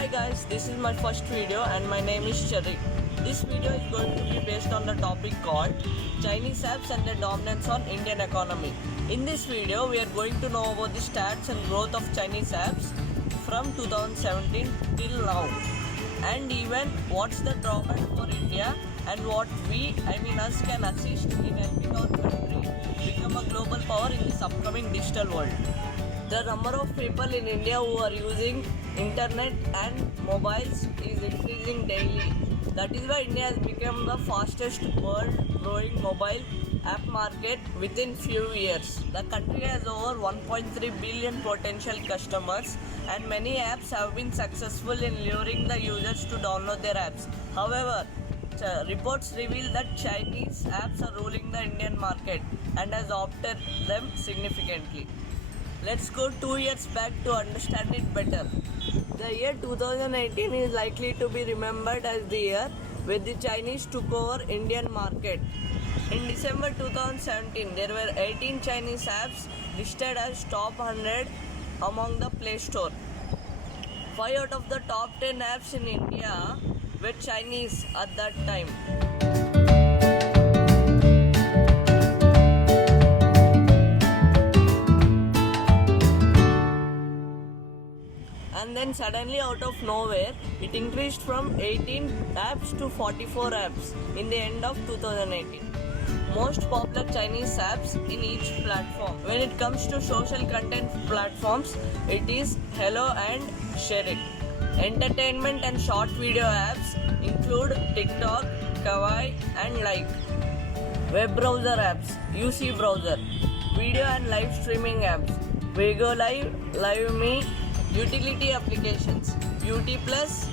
Hi guys, this is my first video and my name is Cherry. This video is going to be based on the topic called Chinese apps and their dominance on Indian economy. In this video, we are going to know about the stats and growth of Chinese apps from 2017 till now, and even what's the drawback for India and what us can assist in helping our country become a global power in this upcoming digital world. The number of people in India who are using internet and mobiles is increasing daily. That is why India has become the fastest world growing mobile app market within few years. The country has over 1.3 billion potential customers, and many apps have been successful in luring the users to download their apps. However, reports reveal that Chinese apps are ruling the Indian market and has opted them significantly. Let's go 2 years back to understand it better. The year 2018 is likely to be remembered as the year where the Chinese took over Indian market. In December 2017, there were 18 Chinese apps listed as top 100 among the Play Store. 5 out of the top 10 apps in India were Chinese at that time. And then suddenly out of nowhere, it increased from 18 apps to 44 apps in the end of 2018. Most popular Chinese apps in each platform. When it comes to social content platforms, it is Hello and Share It. Entertainment and short video apps include TikTok, Kawaii and Like. Web browser apps, UC Browser. Video and live streaming apps, Vigo Live, LiveMe. Utility applications, Beauty Plus,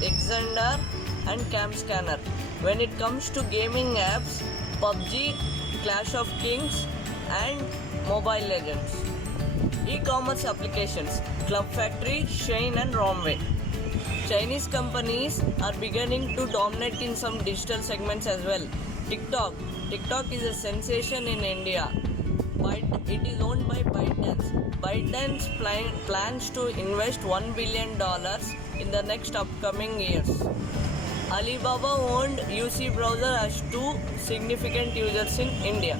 Xandar and CamScanner. When it comes to gaming apps, PUBG, Clash of Kings and Mobile Legends. E-commerce applications, Club Factory, Shein and Romway. Chinese companies are beginning to dominate in some digital segments as well. TikTok is a sensation in India. It is owned by ByteDance. ByteDance plans to invest $1 billion in the next upcoming years. Alibaba owned UC Browser has 2 significant users in India.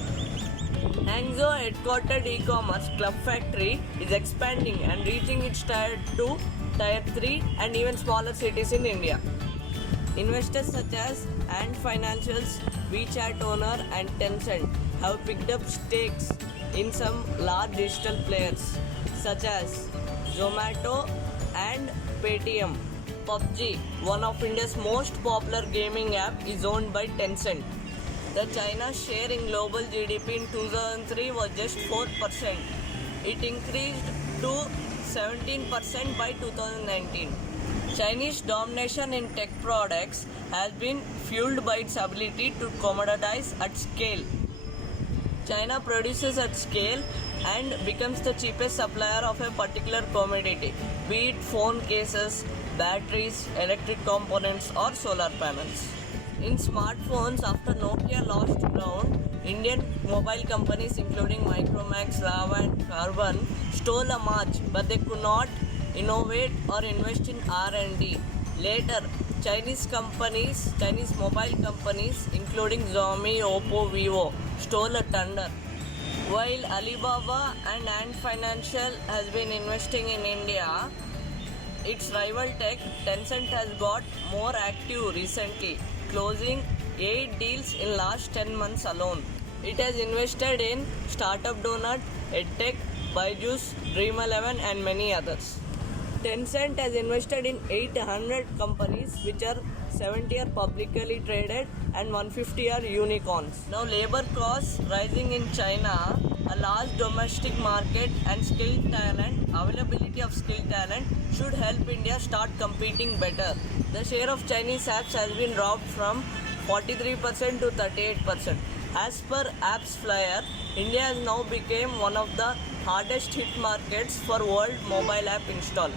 Hangzhou headquartered e-commerce Club Factory is expanding and reaching its tier 2, tier 3 and even smaller cities in India. Investors such as Ant Financials, WeChat owner and Tencent have picked up stakes in some large digital players such as Zomato and Paytm. PUBG, one of India's most popular gaming app, is owned by Tencent. The China's share in global GDP in 2003 was just 4%. It increased to 17% by 2019. Chinese domination in tech products has been fueled by its ability to commoditize at scale. China produces at scale and becomes the cheapest supplier of a particular commodity, be it phone cases, batteries, electric components or solar panels. In smartphones, after Nokia lost ground, Indian mobile companies including Micromax, Lava and Carbon stole a march, but they could not innovate or invest in R&D. Later, Chinese mobile companies including Xiaomi, Oppo, Vivo stole a thunder. While Alibaba and Ant Financial has been investing in India, its rival tech Tencent has got more active recently, closing 8 deals in last 10 months alone. It has invested in Startup Donut, EdTech, Byju's, Dream11 and many others. Tencent has invested in 800 companies, which are 70 are publicly traded and 150 are unicorns. Now labor costs rising in China, a large domestic market and availability of skilled talent should help India start competing better. The share of Chinese apps has been dropped from 43% to 38%. As per AppsFlyer, India has now become one of the hardest hit markets for world mobile app install.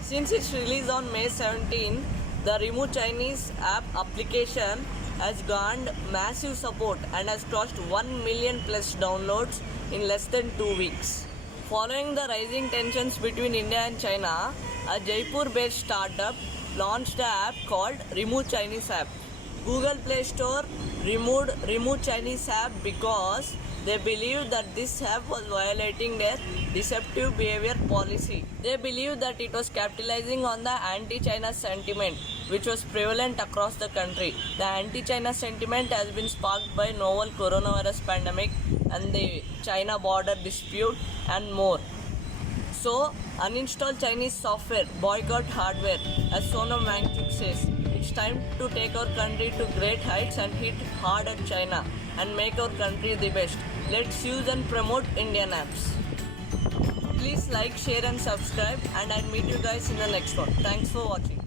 Since its release on May 17, the Remove Chinese app application has garnered massive support and has crossed 1 million plus downloads in less than 2 weeks. Following the rising tensions between India and China, a Jaipur-based startup launched an app called Remove Chinese App. Google Play Store removed Remove Chinese App because they believed that this app was violating their deceptive behavior policy. They believed that it was capitalizing on the anti-China sentiment which was prevalent across the country. The anti-China sentiment has been sparked by novel coronavirus pandemic and the China border dispute and more. So, uninstall Chinese software, boycott hardware, as Sonam Wangchuk says. It's time to take our country to great heights and hit hard at China and make our country the best. Let's use and promote Indian apps. Please like, share and subscribe, and I'll meet you guys in the next one. Thanks for watching.